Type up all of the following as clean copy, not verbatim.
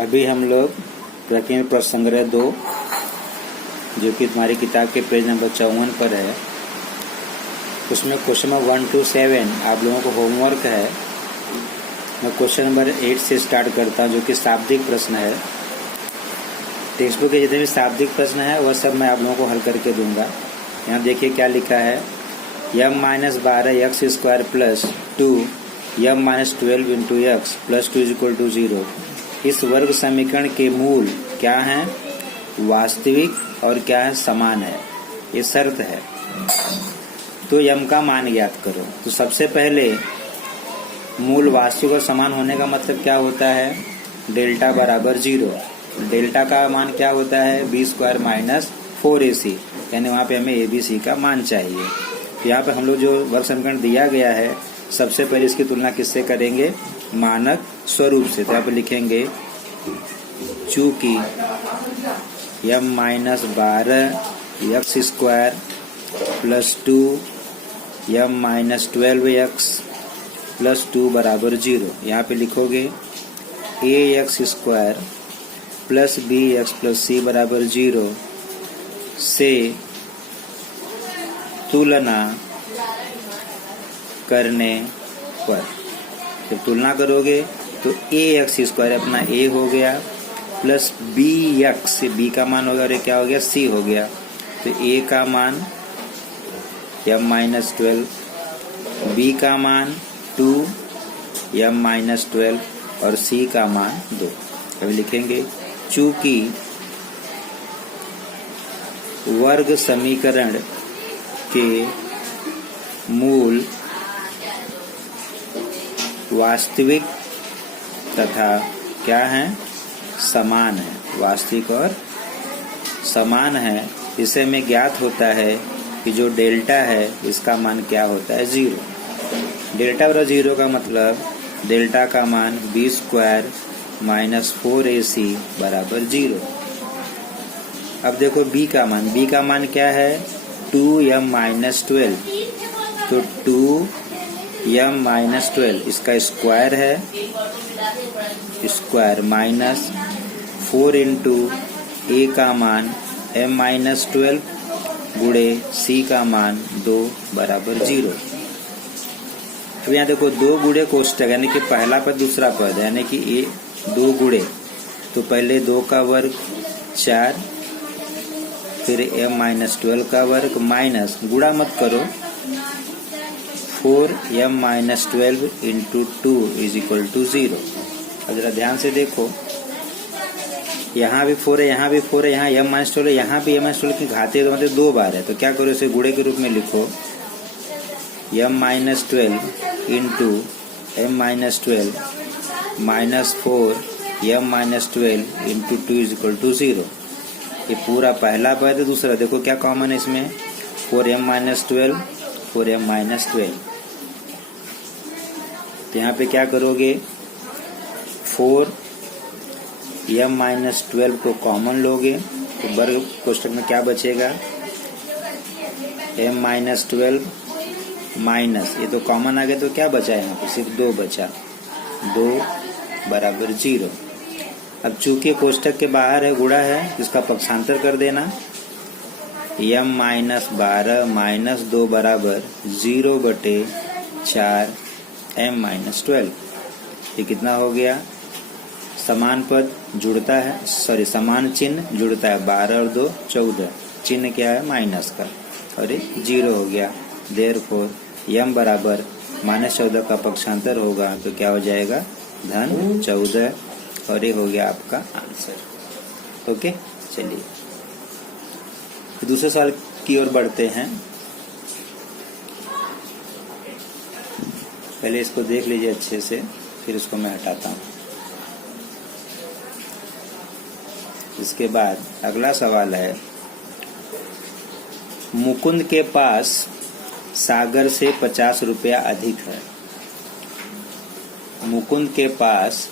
अभी हम लोग प्रकीर्ण प्रश्न संग्रह 2 जो कि तुम्हारी किताब के पेज नंबर 54 पर है, उसमें क्वेश्चन नंबर 1 to 7 आप लोगों को होमवर्क है। मैं क्वेश्चन नंबर 8 से स्टार्ट करता हूँ, जो कि शाब्दिक प्रश्न है। टेक्स्ट बुक के जितने भी शाब्दिक प्रश्न है वह सब मैं आप लोगों को हल करके दूंगा। यहाँ देखिए क्या लिखा है, m-12x² plus 2 m-12 into X plus 2 equal to 0। इस वर्ग समीकरण के मूल क्या हैं? वास्तविक और क्या है? समान है। ये शर्त है। तो m का मान ज्ञात करो। तो सबसे पहले मूल वास्तविक और समान होने का मतलब क्या होता है? डेल्टा बराबर 0। डेल्टा का मान क्या होता है? b² माइनस 4ac, यानी वहाँ पे हमें abc का मान चाहिए। तो यहाँ पे हम लोग जो वर्ग समीकरण दिया गया है, सबसे पहले इसकी तुलना किससे करेंगे? मानक स्वरूप से। तो यहाँ पे लिखेंगे चूंकि m-12x² प्लस 2 m-12x प्लस 2 बराबर 0। यहाँ पे लिखोगे ax² plus bx plus c बराबर 0 से तुलना करने पर, जब तुलना करोगे तो ax² अपना a हो गया प्लस bx, b का मान हो गया और ये क्या हो गया? c हो गया। तो a का मान m-12, b का मान 2 m-12 और c का मान 2। अब लिखेंगे चूंकि वर्ग समीकरण के मूल वास्तविक तथा क्या है? समान है। वास्तविक और समान है। इसे हमें ज्ञात होता है कि जो डेल्टा है इसका मान क्या होता है? 0। डेल्टा बराबर 0 का मतलब डेल्टा का मान b² माइनस 4ac बराबर 0। अब देखो b का मान क्या है? 2m-12। तो 2m-12 इसका स्क्वायर है, स्क्वायर माइनस 4 इंटू a का मान m-12 गुणे c का मान 2 बराबर 0। अब यहाँ देखो 2 गुणे कोष्टक, यानी कि पहला पद दूसरा पद, यानी कि ये 2 गुणे। तो पहले 2 का वर्ग 4, फिर m-12 का वर्ग माइनस, गुणा मत करो, 4m-12 into 2 is equal to 0। अब जरा ध्यान से देखो, यहाँ भी 4 है, यहाँ भी 4 है, यहाँ m-12 है, यहाँ भी m-12 की घाते तो मतलब 2 बार है। तो क्या करो, इसे गुणे के रूप में लिखो, m-12 into m-12 minus 4 m-12 into 2 is equal to 0। ये पूरा पहला पद है। दूसरा देखो क्या कॉमन है इसमें? 4m-12 4m-12। तो यहाँ पे क्या करोगे? 4m-12 को कॉमन लोगे तो वर्ग कोष्ठक में क्या बचेगा? m-12 माइनस, ये तो कॉमन आ गया, तो क्या बचा? यहाँ पे सिर्फ 2 बचा, 2 बराबर 0। अब चूंकि कोष्ठक के बाहर है, गुणा है, इसका पक्षांतर कर देना। m-12 माइनस 2 बराबर 0/4 m-12। ये कितना हो गया? समान पद जुड़ता है, सॉरी समान चिन्ह जुड़ता है, 12 और 2 14, चिन्ह क्या है? माइनस का, और ये 0 हो गया। देयरफॉर m बराबर -14 का पक्षांतर होगा तो क्या हो जाएगा? धन 14, और ये हो गया आपका आंसर। ओके, चलिए दूसरे सवाल की ओर बढ़ते हैं। पहले इसको देख लीजिए अच्छे से, फिर इसको मैं हटाता हूँ। इसके बाद अगला सवाल है, मुकुंद के पास सागर से 50 रुपया अधिक है। मुकुंद के पास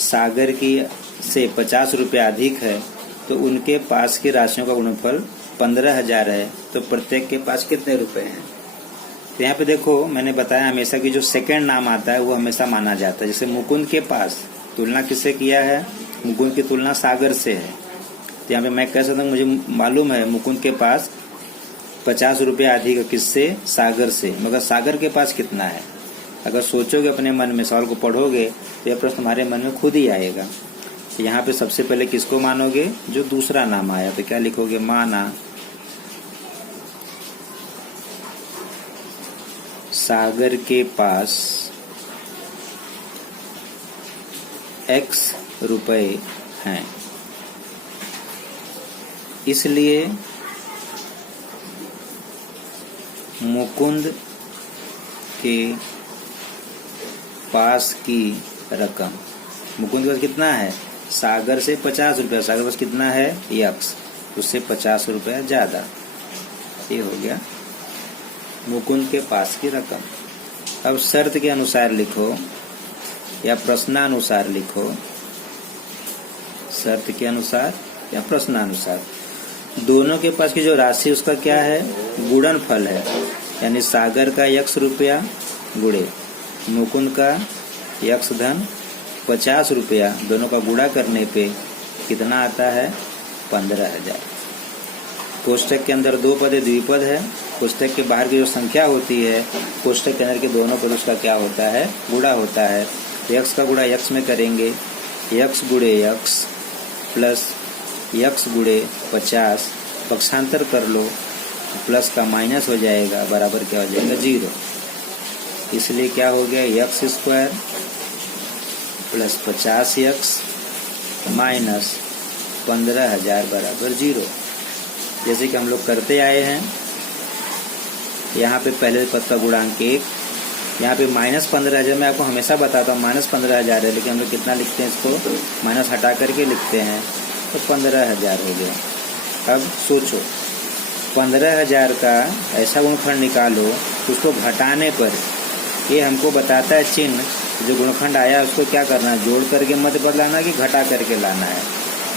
सागर की से 50 रुपया अधिक है, तो उनके पास की राशियों का गुणनफल 15,000 है। तो प्रत्येक के पास कितने रुपए हैं? तो यहाँ पे देखो, मैंने बताया हमेशा कि जो सेकंड नाम आता है वो हमेशा माना जाता है। जैसे मुकुंद के पास, तुलना किससे किया है? मुकुंद की तुलना सागर से है। तो यहाँ पे मैं कह सकता हूँ मुझे मालूम है मुकुंद के पास 50 रुपया अधिक है। किससे? सागर से। मगर सागर के पास कितना है? अगर सोचोगे अपने मन में, सवाल को पढ़ोगे तो यह प्रश्न तुम्हारे मन में खुद ही आएगा। तो यहाँ पे सबसे पहले किसको मानोगे? जो दूसरा नाम आया। तो क्या लिखोगे? माना सागर के पास X रुपए हैं, इसलिए मुकुंद के पास की रकम, मुकुंद के पास कितना है? सागर से 50 रुपया। सागर के पास कितना है? X, उससे 50 रुपया ज्यादा। ये हो गया मुकुंद के पास की रकम। अब शर्त के अनुसार लिखो या प्रश्नानुसार लिखो। शर्त के अनुसार या प्रश्नानुसार। दोनों के पास की जो राशि उसका क्या है? गुणनफल है। यानी सागर का X रुपया गुणे मुकुंद का X धन 50 रुपया, दोनों का गुणा करने पे कितना आता है? 15,000। कोष्टक के अंदर दो पद द्विपद है। कोष्टक के बाहर की जो संख्या होती है कोष्टक के अंदर के दोनों पद उसका क्या होता है? गुणा होता है। तो X का गुणा X में करेंगे। X गुणे X प्लस X गुणे 50, पक्षांतर कर लो, प्लस का माइनस हो जाएगा, बराबर क्या हो जाएगा? 0। इसलिए क्या हो गया? X square plus 50X minus 15,000 बराबर 0। जैसे कि हम लोग करते आए हैं। यहाँ पे पहले पद का गुणांक 1, यहाँ पे माइनस 15,000। मैं आपको हमेशा बताता हूँ माइनस 15,000 है, लेकिन हम लोग कितना लिखते हैं? इसको माइनस हटा करके लिखते हैं। तो 15,000 हो गया। अब सोचो 15,000 का ऐसा गुणनखंड निकालो, उसको घटाने पर ये हमको बताता है चिन्ह, जो गुणनखंड आया उसको क्या करना है? जोड़ करके मध्य पद लाना कि घटा करके लाना है?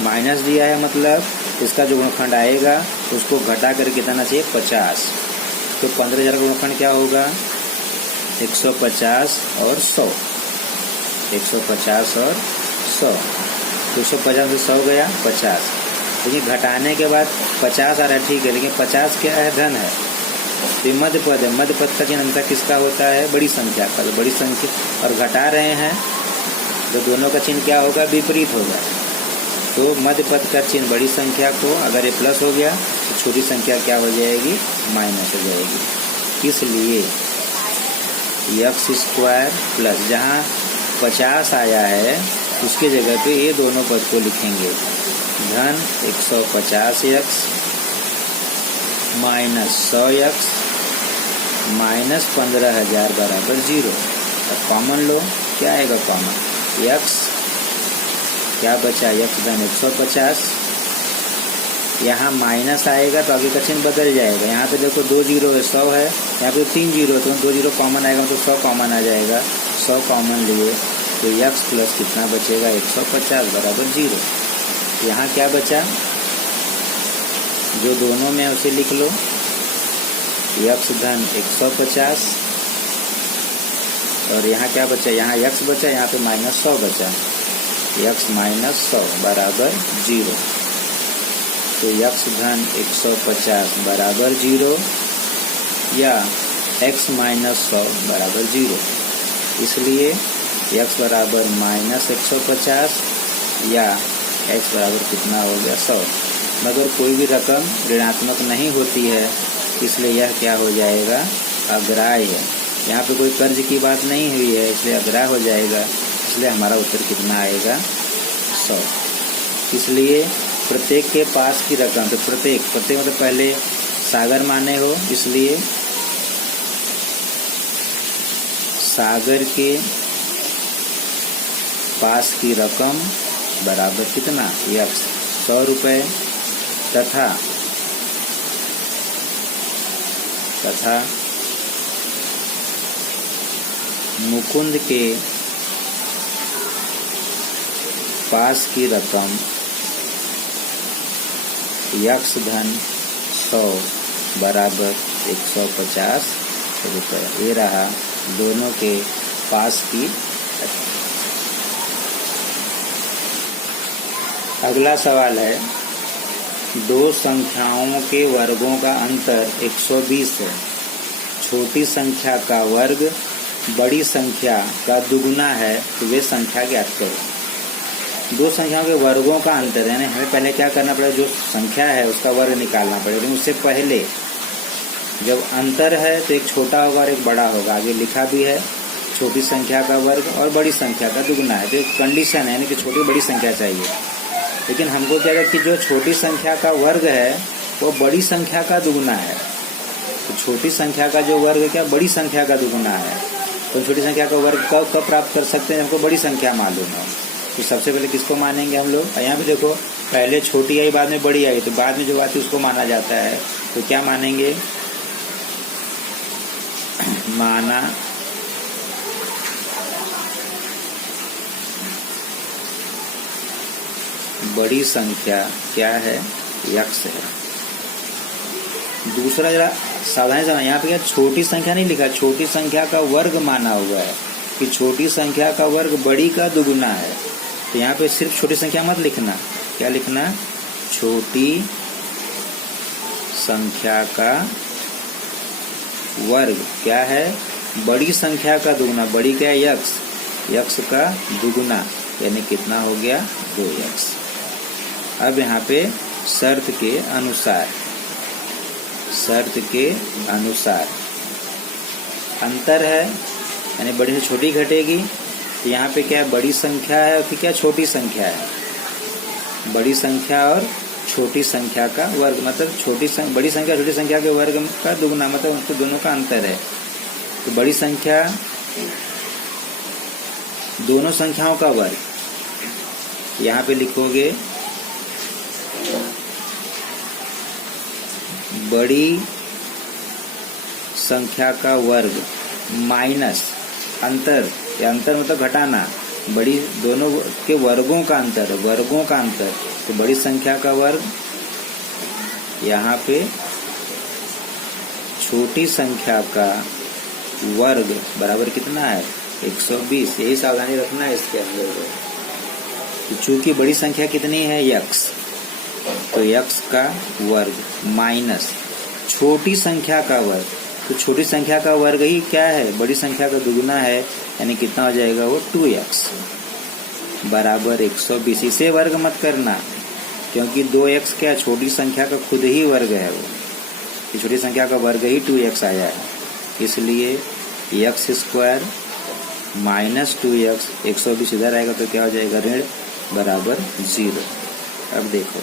माइनस दिया है मतलब इसका जो गुणनखंड आएगा उसको घटा करके कितना चाहिए? 50। तो 15,000 का गुणनखंड क्या होगा? 150 और 100। 150 और 100। तो 150 से 100 गया 50। लेकिन घटाने के बाद 50 आ रहा है, ठीक है, लेकिन 50 क्या है? धन है। तो मध्य पद है। मध्य पद का चिन्ह हमेशा किसका होता है? बड़ी संख्या का। तो बड़ी संख्या और घटा रहे हैं तो दोनों का चिन्ह क्या होगा? विपरीत होगा। तो मध्य पद का चिन्ह बड़ी संख्या को, अगर ये प्लस हो गया तो छोटी संख्या क्या हो जाएगी? माइनस हो जाएगी। इसलिए X स्क्वायर प्लस जहाँ 50 आया है उसके जगह पे ये दोनों पद को लिखेंगे। धन 150X माइनस 100X माइनस 15,000 बराबर 0। अब कॉमन लो, क्या आएगा कॉमन? X क्या बचा? X धन 150। यहाँ माइनस आएगा तो आगे का चिन्ह बदल जाएगा। यहाँ पे देखो 2 जीरो है, 100 है, यहाँ पे 3 जीरो, तो 2 जीरो कॉमन आएगा तो 100 कॉमन आ जाएगा। 100 कॉमन लिए तो X प्लस कितना बचेगा? 150 बराबर 0। यहाँ क्या बचा? जो दोनों में उसे लिख लो। X धन 150 और यहाँ क्या बचा? यहाँ X बचा, यहाँ पे माइनस 100 बचा। X माइनस 100 बराबर 0। तो X धन 150 बराबर 0 या X माइनस 100 बराबर 0। इसलिए X बराबर माइनस 150 या X बराबर कितना हो गया? 100। मगर कोई भी रकम ऋणात्मक नहीं होती है, इसलिए यह क्या हो जाएगा? अग्राह्य है। यहाँ पे कोई कर्ज की बात नहीं हुई है, इसलिए अग्राह्य हो जाएगा। इसलिए हमारा उत्तर कितना आएगा? 100। इसलिए प्रत्येक के पास की रकम, तो प्रत्येक मतलब पहले सागर माने हो, इसलिए सागर के पास की रकम बराबर कितना? X 100 रुपये तथा मुकुंद के पास की रकम X धन 100 बराबर 150 रुपये। ये रहा दोनों के पास की। अगला सवाल है, दो संख्याओं के वर्गों का अंतर 120 है। छोटी संख्या का वर्ग बड़ी संख्या का दुगुना है, तो वे संख्या ज्ञात करो। दो संख्याओं के वर्गों का अंतर है, हमें पहले क्या करना पड़ेगा, जो संख्या है उसका वर्ग निकालना पड़ेगा। लेकिन उससे पहले जब अंतर है तो एक छोटा होगा और एक बड़ा होगा। आगे लिखा भी है छोटी संख्या का वर्ग और बड़ी संख्या का दुगुना है, तो एक कंडीशन है, यानी कि छोटी बड़ी संख्या चाहिए। लेकिन हमको क्या है कि जो छोटी संख्या का वर्ग है वो बड़ी संख्या का दुगुना है। तो छोटी संख्या का जो वर्ग है क्या बड़ी संख्या का दुगुना है। तो छोटी संख्या का वर्ग कब प्राप्त कर सकते हैं, हमको बड़ी संख्या मालूम है। तो सबसे पहले किसको मानेंगे हम लोग, यहाँ पे देखो पहले छोटी आई बाद में बड़ी आई, तो बाद में जो आती है उसको माना जाता है। तो क्या मानेंगे, माना बड़ी संख्या क्या है, यक्स है। दूसरा जरा सावधानी से, यहाँ पे क्या छोटी संख्या नहीं लिखा, छोटी संख्या का वर्ग माना हुआ है कि छोटी संख्या का वर्ग बड़ी का दुगुना है। तो यहाँ पे सिर्फ छोटी संख्या मत लिखना, क्या लिखना, छोटी संख्या का वर्ग क्या है, बड़ी संख्या का दुगुना। बड़ी क्या है, यक्स, यक्स का दुगुना, यानी कितना हो गया, 2x। अब यहाँ पे शर्त के अनुसार अंतर है, यानी बड़ी से छोटी घटेगी। तो यहाँ पे क्या है, बड़ी संख्या है और फिर क्या छोटी संख्या है। बड़ी संख्या और छोटी संख्या का वर्ग, मतलब बड़ी संख्या छोटी संख्या के वर्ग का दुगुना, मतलब उनको दोनों का अंतर है। तो बड़ी संख्या दोनों संख्याओं का वर्ग, यहाँ पे लिखोगे बड़ी संख्या का वर्ग माइनस अंतर, या अंतर मतलब घटाना, बड़ी दोनों के वर्गों का अंतर, वर्गों का अंतर। तो बड़ी संख्या का वर्ग, यहाँ पे छोटी संख्या का वर्ग बराबर कितना है, 120। यही सावधानी रखना है इसके अंदर। तो चूंकि बड़ी संख्या कितनी है, यक्स, तो यक्स का वर्ग माइनस छोटी संख्या का वर्ग। तो छोटी संख्या का वर्ग ही क्या है, बड़ी संख्या का दुगुना है, यानी कितना हो जाएगा वो 2x बराबर 120। इसे वर्ग मत करना, क्योंकि 2x क्या छोटी संख्या का खुद ही वर्ग है, वो छोटी संख्या का वर्ग ही 2x आया है। इसलिए x स्क्वायर माइनस 2x, 120 इधर आएगा तो क्या हो जाएगा, ऋण बराबर 0। अब देखो,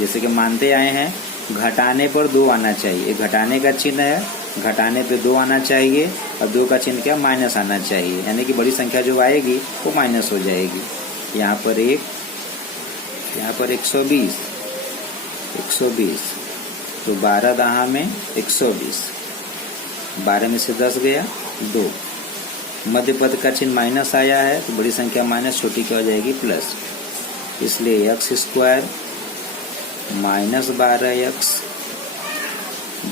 जैसे कि मानते आए हैं घटाने पर 2 आना चाहिए, घटाने का चिन्ह है, घटाने पे 2 आना चाहिए, और 2 का चिन्ह क्या, माइनस आना चाहिए, यानी कि बड़ी संख्या जो आएगी वो माइनस हो जाएगी। यहाँ पर 1, यहाँ पर 120, तो 12 दहा में 120, 12 में से 10 गया 2, मध्य पद का चिन्ह माइनस आया है, तो बड़ी संख्या माइनस, छोटी क्या हो जाएगी, प्लस। इसलिए x स्क्वायर माइनस 12x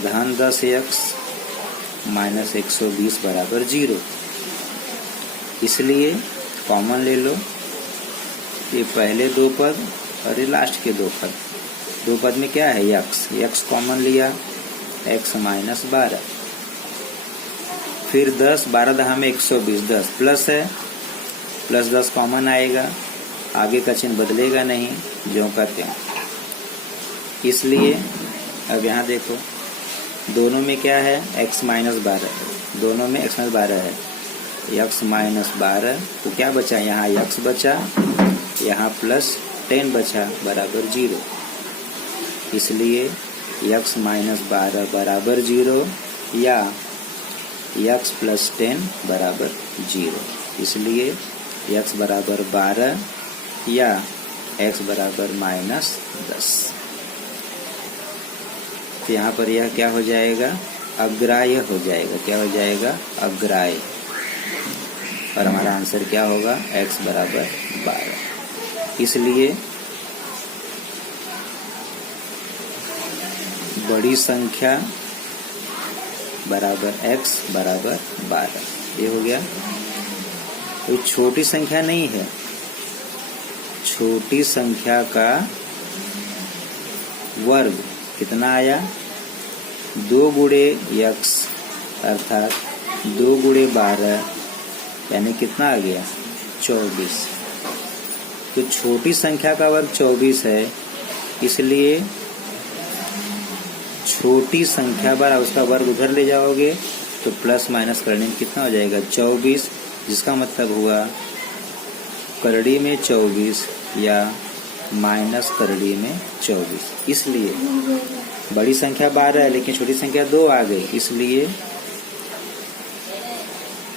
धन 10x माइनस 120 बराबर 0। इसलिए कॉमन ले लो, ये पहले 2 पद और ये लास्ट के 2 पद। 2 पद में क्या है, x कॉमन लिया, x माइनस 12, फिर 10, 12 दहा में 120, 10 प्लस है, प्लस 10 कॉमन आएगा, आगे का चिन्ह बदलेगा नहीं, ज्यों का त्यों। इसलिए अब यहाँ देखो, दोनों में क्या है, x माइनस 12, दोनों में x माइनस 12 है, x माइनस 12, तो क्या बचा, यहाँ x बचा, यहाँ प्लस 10 बचा बराबर 0। इसलिए x माइनस 12 बराबर 0 या x प्लस 10 बराबर 0। इसलिए x बराबर 12 या x बराबर माइनस 10। तो यहाँ पर यह क्या हो जाएगा, अग्राह्य हो जाएगा। क्या हो जाएगा, अग्राह्य। और हमारा आंसर क्या होगा, x बराबर 12। इसलिए बड़ी संख्या बराबर x बराबर 12, ये हो गया। कोई छोटी संख्या नहीं है, छोटी संख्या का वर्ग कितना आया, 2 गुणे x अर्थात 2 गुणे 12 यानी कितना आ गया 24। तो छोटी संख्या का वर्ग 24 है, इसलिए छोटी संख्या बार उसका वर्ग उधर ले जाओगे तो प्लस माइनस करने में कितना हो जाएगा 24, जिसका मतलब हुआ करड़ी में 24 या माइनस करड़ी में 24। इसलिए बड़ी संख्या 12 है लेकिन छोटी संख्या 2 आ गई, इसलिए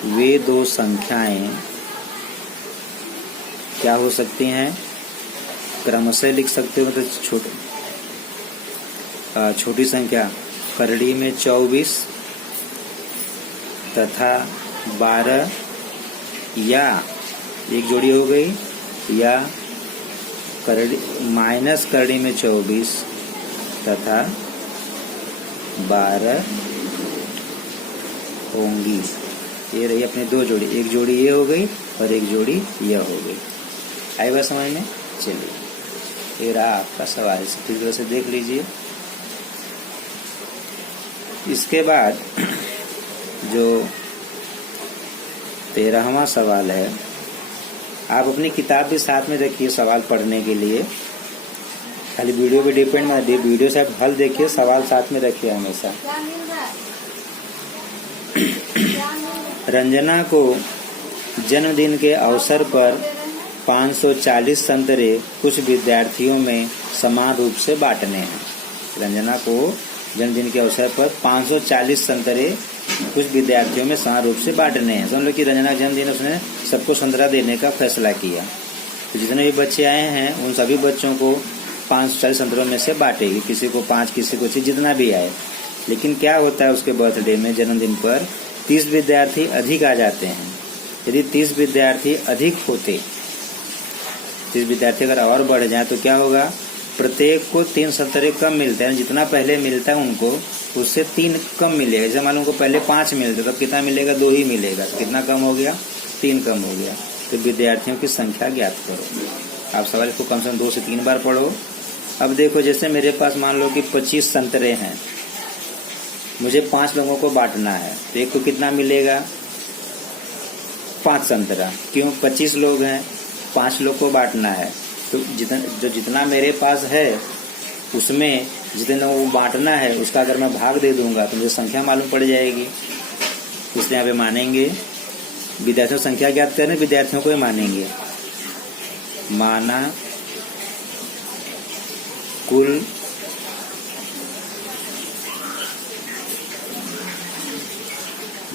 वे दो संख्याएं क्या हो सकती हैं, क्रमशः लिख सकते हो। तो छोटी संख्या करड़ी में 24 तथा 12 या एक जोड़ी हो गई, या करड़ी माइनस करड़ी में 24 तथा 12 होंगी। ये रही अपनी 2 जोड़ी, एक जोड़ी ये हो गई और एक जोड़ी ये हो गई। आई बात समझ में? चलिए ये रहा आपका सवाल, इस तरह से देख लीजिए। इसके बाद जो 13वां सवाल है, आप अपनी किताब भी साथ में रखिए सवाल पढ़ने के लिए, खाली वीडियो पे डिपेंड मत रहिए, वीडियो से आप हल देखिए, सवाल साथ में रखिए हमेशा। रंजना को जन्मदिन के अवसर पर 540 संतरे कुछ विद्यार्थियों में समान रूप से बांटने हैं। रंजना को जन्मदिन के अवसर पर 540 संतरे कुछ विद्यार्थियों में समान रूप से बांटने हैं। समझ लो कि रंजना का जन्मदिन, उसने सबको संतरा देने का फैसला किया। तो जितने भी बच्चे आए हैं उन सभी बच्चों को 540 संतरों में से बांटेगी, किसी को 5, किसी को 6, जितना भी आए। लेकिन क्या होता है उसके बर्थडे में, जन्मदिन पर 30 विद्यार्थी अधिक आ जाते हैं। यदि 30 विद्यार्थी अधिक होते, 30 विद्यार्थी अगर और बढ़ जाए तो क्या होगा, प्रत्येक को 3 संतरे कम मिलते हैं। जितना पहले मिलता है उनको उससे 3 कम मिलेगा। जैसे मान लो उनको पहले 5 मिलते तब कितना मिलेगा, 2 ही मिलेगा। तो कितना कम हो गया, 3 कम हो गया। तो विद्यार्थियों की संख्या ज्ञात करो। आप सवाल को कम से कम 2 से 3 बार पढ़ो। अब देखो, जैसे मेरे पास मान लो कि 25 संतरे हैं, मुझे 5 लोगों को बांटना है, तो एक को कितना मिलेगा, 5 संतरा। क्यों, 25 लोग हैं, 5 लोग को बांटना है, तो जितना मेरे पास है उसमें जितना वो बांटना है उसका अगर मैं भाग दे दूंगा तो मुझे संख्या मालूम पड़ जाएगी। इसलिए यहाँ पे मानेंगे विद्यार्थियों की संख्या ज्ञात करने, विद्यार्थियों को ही मानेंगे। माना कुल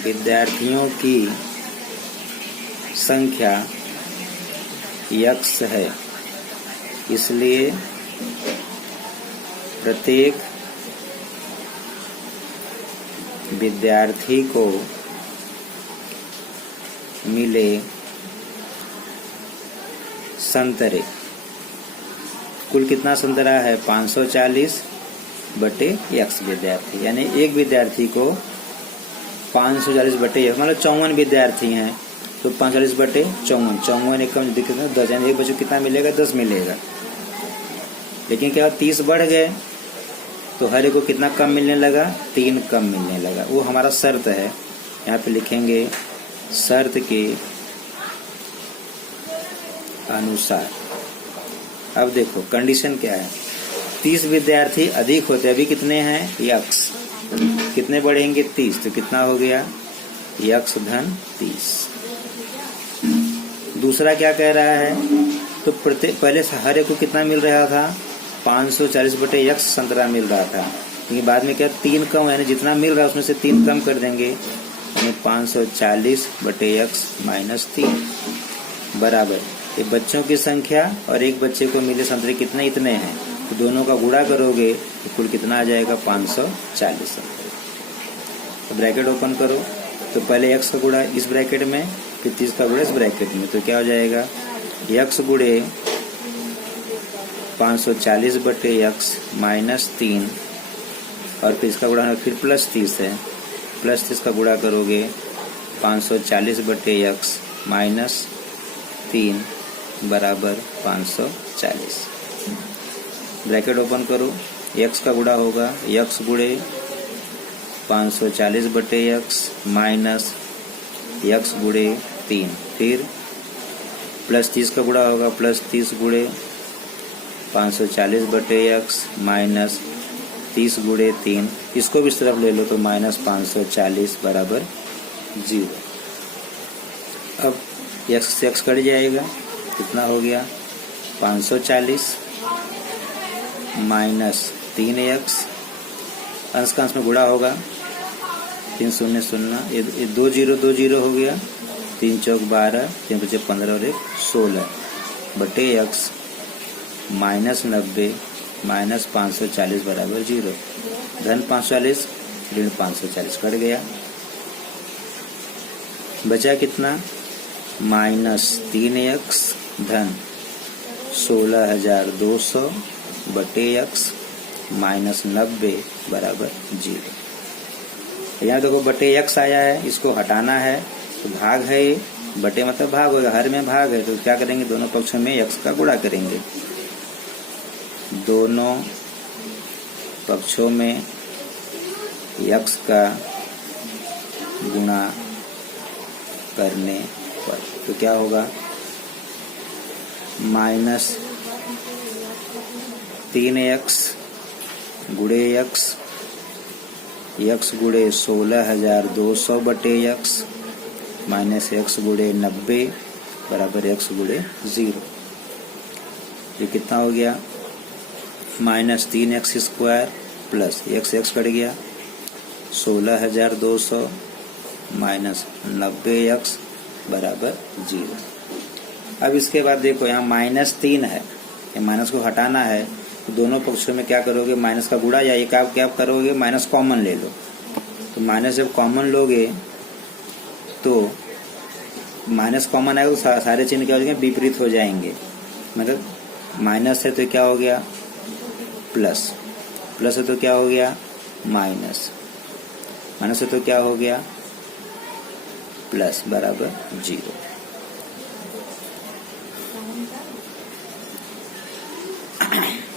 विद्यार्थियों की संख्या x है, इसलिए प्रत्येक विद्यार्थी को मिले संतरे। कुल कितना संतरा है, 540 बटे x विद्यार्थी, यानी एक विद्यार्थी को 540 बटे x, मतलब 54 विद्यार्थी हैं तो 540 बटे 54, 54 एकम 10, यानी एक बच्चे को कितना मिलेगा, 10 मिलेगा। लेकिन क्या 30 बढ़ गए तो हर एक को कितना कम मिलने लगा, 3 कम मिलने लगा। वो हमारा शर्त है, यहाँ पे लिखेंगे शर्त के अनुसार। अब देखो कंडीशन क्या है, 30 विद्यार्थी अधिक होते, अभी कितने हैं x, कितने बढ़ेंगे 30, तो कितना हो गया x धन 30। दूसरा क्या कह रहा है, तो पहले हर एक को कितना मिल रहा था, 540 बटे x संतरा मिल रहा था, लेकिन बाद में क्या 3 कम, यानी जितना मिल रहा है उसमें से 3 कम कर देंगे, यानी 540 बटे x माइनस 3 बराबर ये बच्चों की संख्या और एक बच्चे को मिले संतरे कितने, इतने हैं, तो दोनों का गुणा करोगे तो कुल कितना आ जाएगा, 540 संतरे। तो ब्रैकेट ओपन करो, तो पहले x का गुणा इस ब्रैकेट में, फिर 30 का गुणा इस ब्रैकेट में, तो क्या हो जाएगा x गुणे 540 बटे x माइनस 3, और फिर इसका गुणा फिर प्लस 30 है, प्लस 30 का गुणा करोगे 540 बटे x माइनस 3 बराबर 540। ब्रैकेट ओपन करो, x का गुणा होगा x गुणे 540 बटे x माइनस x गुणे 3, फिर प्लस 30 का गुणा होगा प्लस 30 गुणे 540 बटे x माइनस 30 गुणे 3, इसको भी इस तरफ ले लो तो माइनस 540 बराबर 0। अब x से x कट जाएगा, कितना हो गया 540 माइनस 3x, अंश का अंश में गुणा होगा 3 शून्य शून्य, ये 2 जीरो 2 जीरो हो गया, 3 चौक 12, 3 पचे 15 और 1 16 बटे x माइनस 90 माइनस 540 बराबर 0। धन 540 ऋण 540 कट गया, बचा कितना माइनस 3x धन 16,200 बटे x माइनस 90 बराबर 0। यहाँ देखो बटे x आया है, इसको हटाना है तो भाग है, बटे मतलब भाग होगा, हर में भाग है तो क्या करेंगे दोनों पक्षों में x का गुणा करेंगे, दोनों पक्षों में x का गुणा करने पर तो क्या होगा माइनस 3x गुणे x गुणे 16,200 बटे x माइनस x गुणे 90 बराबर x गुणे 0। ये कितना हो गया minus 3x square plus x cut गया 16,200 माइनस 90x बराबर 0। अब इसके बाद देखो यहाँ माइनस 3 है, ये माइनस को हटाना है तो दोनों पक्षों में क्या करोगे माइनस का गुणा, या एक आप क्या करोगे माइनस कॉमन ले लो, तो माइनस जब कॉमन लोगे तो माइनस कॉमन आएगा तो सारे चिन्ह क्या हो जाएंगे विपरीत हो जाएंगे, मतलब माइनस है तो क्या हो गया प्लस, प्लस है तो क्या हो गया माइनस, माइनस है तो क्या हो गया प्लस बराबर 0।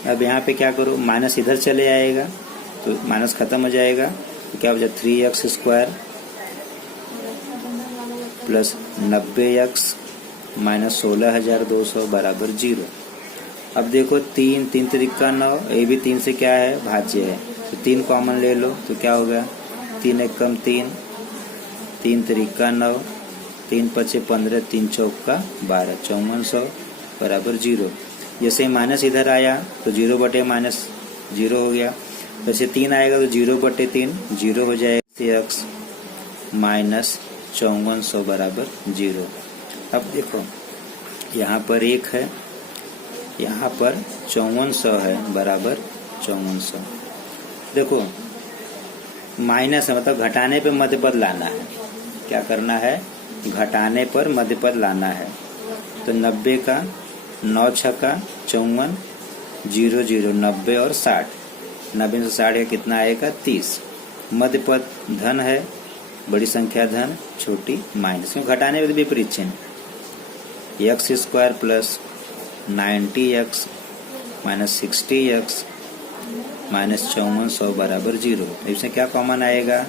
अब यहाँ पे क्या करो माइनस इधर चले आएगा तो माइनस खत्म हो जाएगा तो क्या हो जाए 3x square plus 90x minus 16,200 बराबर 0। अब देखो 3 3 तिरिका 9, ये भी 3 से क्या है भाज्य है तो 3 कॉमन ले लो तो क्या होगा 3 एकम 3, 3 तिरिका 9, 3 पचे 15, 3 चौका 12, 5400 बराबर 0। जैसे ही माइनस इधर आया तो 0 बटे माइनस 0 हो गया, वैसे 3 आएगा तो 0 बटे 3 0 हो जाएगा, x माइनस 5400 बराबर 0। अब देखो यहाँ पर 1 है, यहाँ पर 5400 है बराबर 5400। देखो माइनस है मतलब घटाने पे मध्य पद लाना है, क्या करना है घटाने पर मध्य पद लाना है, तो 90 का 9 छक्का 54, 0 0 90 और 60, 90 से 60 का कितना आएगा 30। मध्य पद धन है, बड़ी संख्या धन छोटी माइनस, क्यों घटाने में विपरीत चिन्ह, x square plus 90x minus 60x minus 5400 बराबर 0। इसमें क्या कॉमन आएगा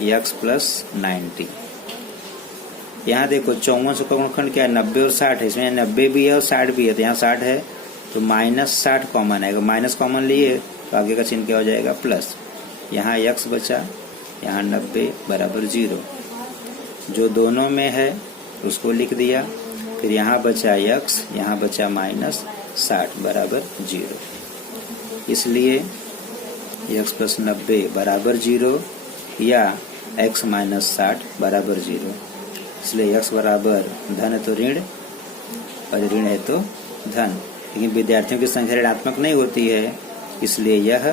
x प्लस 90। यहाँ देखो 5400 का गुणनखंड क्या है 90 और 60 है, इसमें 90 भी है और 60 भी है, तो यहाँ 60 है तो माइनस 60 कॉमन आएगा, माइनस कॉमन लिए तो आगे का चिन्ह क्या हो जाएगा प्लस, यहाँ x बचा, यहाँ 90 बराबर 0, जो दोनों में है उसको लिख दिया, फिर यहाँ बचा x, यहाँ बचा माइनस 60 बराबर 0। इसलिए x प्लस 90 बराबर 0 या x माइनस 60 बराबर 0। इसलिए x बराबर धन है तो ऋण और ऋण है तो धन, लेकिन विद्यार्थियों की संख्या ऋणात्मक नहीं होती है, इसलिए यह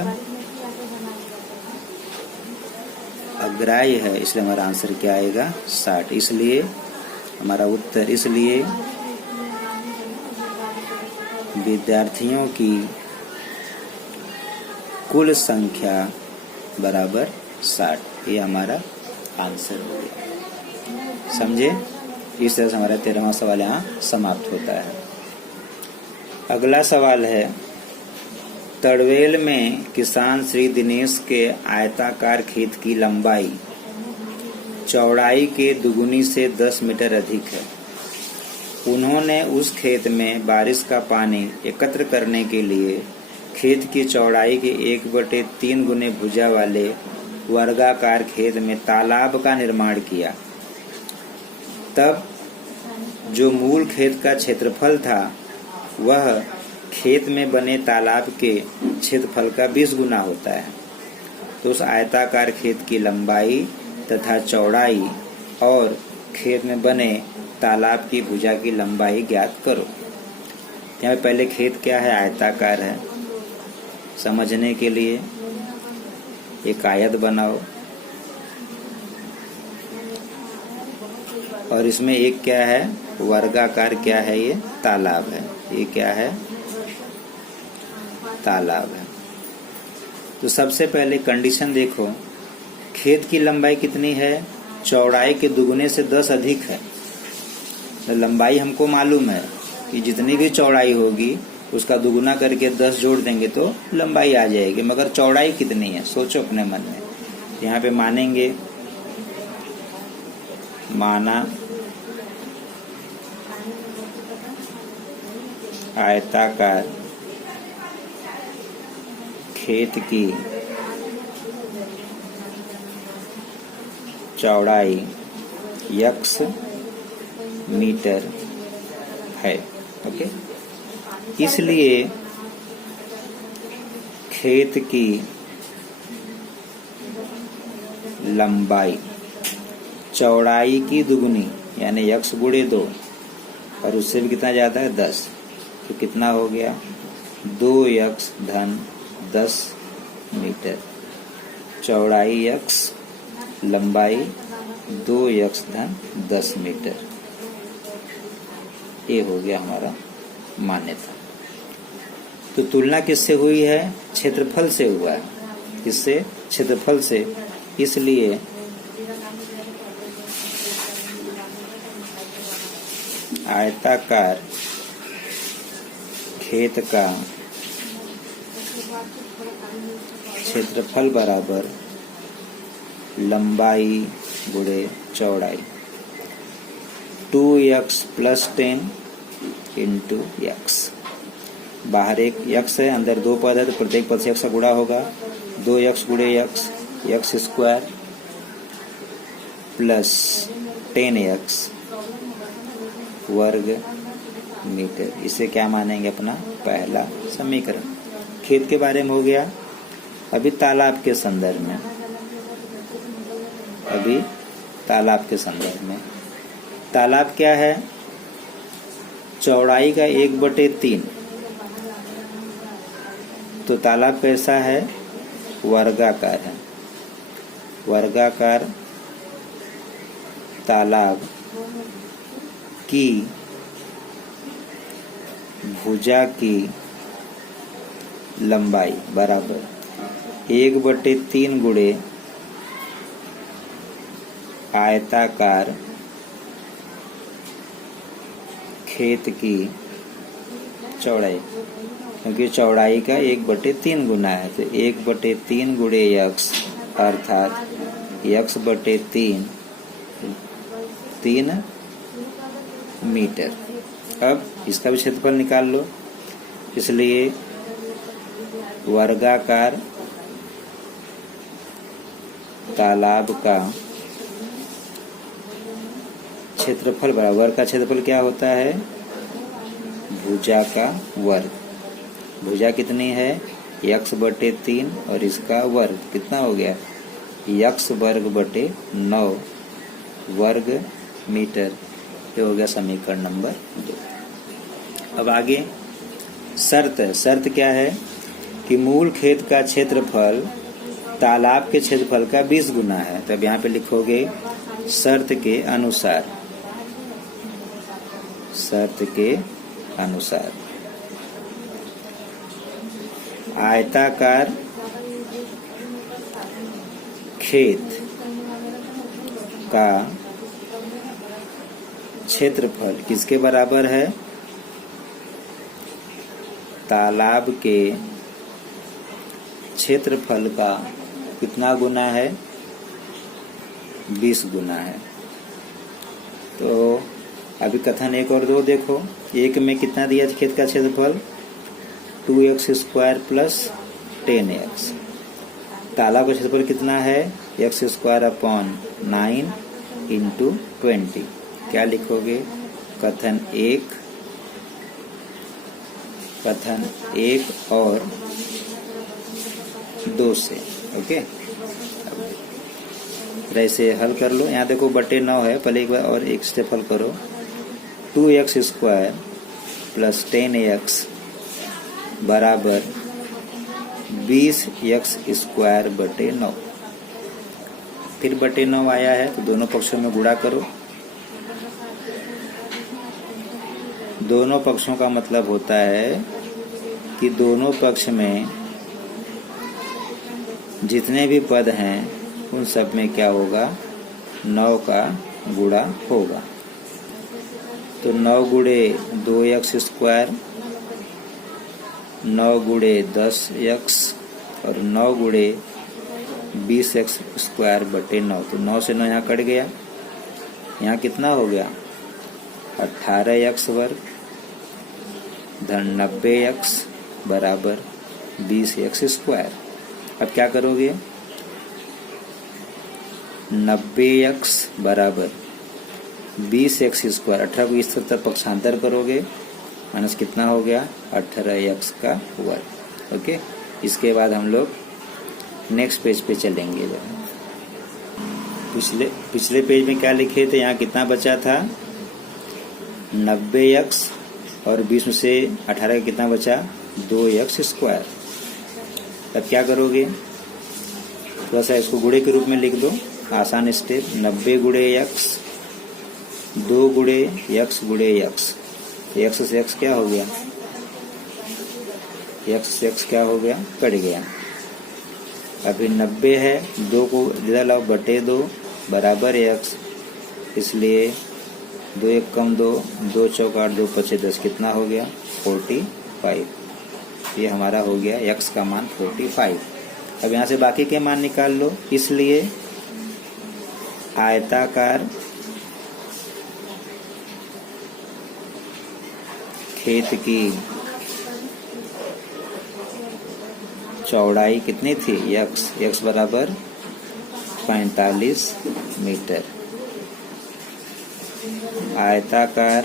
अग्राह्य है, इसलिए हमारा आंसर क्या आएगा 60। इसलिए हमारा उत्तर, इसलिए विद्यार्थियों की कुल संख्या बराबर 60, ये हमारा आंसर हो गया। समझे? इस तरह से हमारा 13वां सवाल यहाँ समाप्त होता है। अगला सवाल है, तड़वेल में किसान श्री दिनेश के आयताकार खेत की लंबाई चौड़ाई के दुगुनी से 10 मीटर अधिक है। उन्होंने उस खेत में बारिश का पानी एकत्र करने के लिए खेत की चौड़ाई के 1/3 गुने भुजा वाले वर्गाकार खेत में तालाब का निर्माण किया। तब जो मूल खेत का क्षेत्रफल था वह खेत में बने तालाब के क्षेत्रफल का 20 गुना होता है। तो उस आयताकार खेत की लंबाई तथा चौड़ाई और खेत में बने तालाब की भुजा की लंबाई ज्ञात करो। यहाँ पहले खेत क्या है, आयताकार है। समझने के लिए एक आयत बनाओ और इसमें एक क्या है, वर्गाकार क्या है, ये तालाब है। ये क्या है, तालाब है। तो सबसे पहले कंडीशन देखो, खेत की लंबाई कितनी है, चौड़ाई के दुगुने से 10 अधिक है। तो लंबाई हमको मालूम है कि जितनी भी चौड़ाई होगी उसका दुगुना करके 10 जोड़ देंगे तो लंबाई आ जाएगी, मगर चौड़ाई कितनी है सोचो अपने मन में। यहाँ पे मानेंगे, माना आयताकार खेत की चौड़ाई x मीटर है। ओके, इसलिए खेत की लंबाई चौड़ाई की दुगुनी यानी x गुणे 2 और उससे भी कितना ज्यादा है, 10। तो कितना हो गया, 2x धन 10 मीटर। चौड़ाई x, लंबाई 2x धन 10 मीटर। ये हो गया हमारा मान्यता। तो तुलना किससे हुई है, क्षेत्रफल से हुआ है। किससे, क्षेत्रफल से। इसलिए आयताकार खेत का क्षेत्रफल बराबर लंबाई गुणे चौड़ाई 2x + 10 इंटू x। बाहर एक x है, अंदर 2 पद है, तो प्रत्येक पद से x का गुणा होगा। 2x गुणे x, x square plus 10x वर्ग मीटर। इसे क्या मानेंगे, अपना पहला समीकरण। खेत के बारे में हो गया। अभी तालाब के संदर्भ में, अभी तालाब के संदर्भ में, तालाब क्या है, चौड़ाई का 1/3। तो तालाब कैसा है, वर्गाकार है। वर्गाकार तालाब की भुजा की लंबाई बराबर 1/3 गुणे आयताकार खेत की चौड़ाई, क्योंकि चौड़ाई का 1/3 गुना है। तो 1/3 गुणे x अर्थात x/3 3 मीटर। अब इसका भी क्षेत्रफल निकाल लो। इसलिए वर्गाकार तालाब का क्षेत्रफल बराबर, वर्ग का क्षेत्रफल क्या होता है, भुजा का वर्ग। भुजा कितनी है, x/3 और इसका वर्ग कितना हो गया, x वर्ग बटे 9 वर्ग मीटर। ये हो गया समीकरण नंबर 2। अब आगे शर्त है। शर्त क्या है कि मूल खेत का क्षेत्रफल तालाब के क्षेत्रफल का 20 गुना है। तो अब यहाँ पे लिखोगे शर्त के अनुसार, शर्त के अनुसार आयताकार खेत का क्षेत्रफल किसके बराबर है? तालाब के क्षेत्रफल का कितना गुना है? 20 गुना है। तो अभी कथन 1 और 2 देखो। 1 में कितना दिया खेत का क्षेत्रफल? 2x² plus 10x। तालाब का क्षेत्रफल कितना है? x² 9 into 20। क्या लिखोगे? कथन 1 और 2 से। ओके, ऐसे हल कर लो। यहाँ देखो बटे 9 है, पहले एक बार और एक स्टेप हल करो। 2x² प्लस 10x बराबर 20x² बटे 9। फिर बटे 9 आया है तो दोनों पक्षों में गुणा करो। दोनों पक्षों का मतलब होता है कि दोनों पक्ष में जितने भी पद हैं उन सब में क्या होगा? 9 का गुणा होगा। तो 9 गुणे 2x², 9 गुणे 10x और 9 गुणे 20x² बटे 9। तो 9 से 9 यहाँ कट गया। यहाँ कितना हो गया? 18x वर्ग धन 90x बराबर 20x²। अब क्या करोगे? 90x बराबर 20x²। 18 को इस तरफ पक्षांतर करोगे, माइनस कितना हो गया? 18x का वर्ग। ओके, इसके बाद हम लोग नेक्स्ट पेज पे चलेंगे। पिछले पेज में क्या लिखे थे? यहाँ कितना बचा था? 90x और 20 में से 18 का कितना बचा? 2x²। अब क्या करोगे? थोड़ा सा इसको गुणे के रूप में लिख दो, आसान स्टेप। 90 गुणे x, 2 गुणे x गुणे x। x से x क्या हो गया? x से x क्या हो गया? कट गया। अभी 90 है, 2 को इधर लाओ, बटे 2 बराबर x, इसलिए 2 1 कम 2, 2 चौक 8, 2 पचे 10, कितना हो गया? 45। ये हमारा हो गया x का मान 45। अब यहाँ से बाकी के मान निकाल लो। इसलिए आयताकार खेत की चौड़ाई कितनी थी? x बराबर 45 मीटर। आयताकार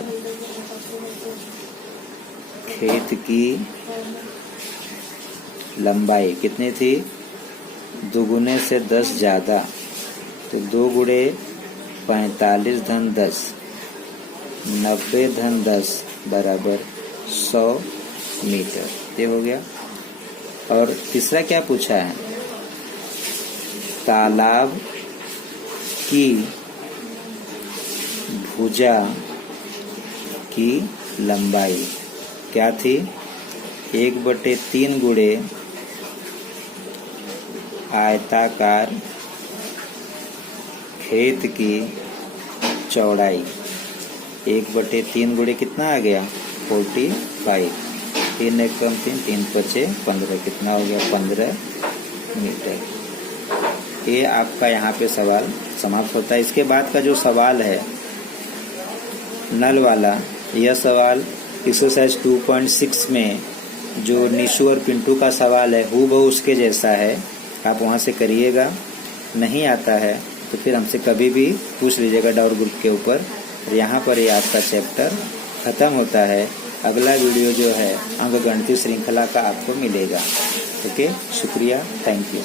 खेत की लंबाई कितनी थी? 2 गुने से 10 ज्यादा, तो 2 गुणे 45 धन 10, 90 धन 10 बराबर 100 मीटर। ये हो गया। और तीसरा क्या पूछा है? तालाब की भुजा की लंबाई क्या थी? 1/3 गुणे आयताकार खेत की चौड़ाई। 1/3 गुणे कितना आ गया? 45। 3 1 कम 3, 3 पचे 15, कितना हो गया? 15 मीटर। ये आपका यहाँ पे सवाल समाप्त होता है। इसके बाद का जो सवाल है नल वाला, यह सवाल एक्सरसाइज 2.6 में जो निशु और पिंटू का सवाल है हूबहू उसके जैसा है। आप वहाँ से करिएगा। नहीं आता है तो फिर हमसे कभी भी पूछ लीजिएगा डाउट ग्रुप के ऊपर। यहाँ पर ये आपका चैप्टर खत्म होता है। अगला वीडियो जो है अंकगणित श्रृंखला का आपको मिलेगा। ओके, शुक्रिया, थैंक यू।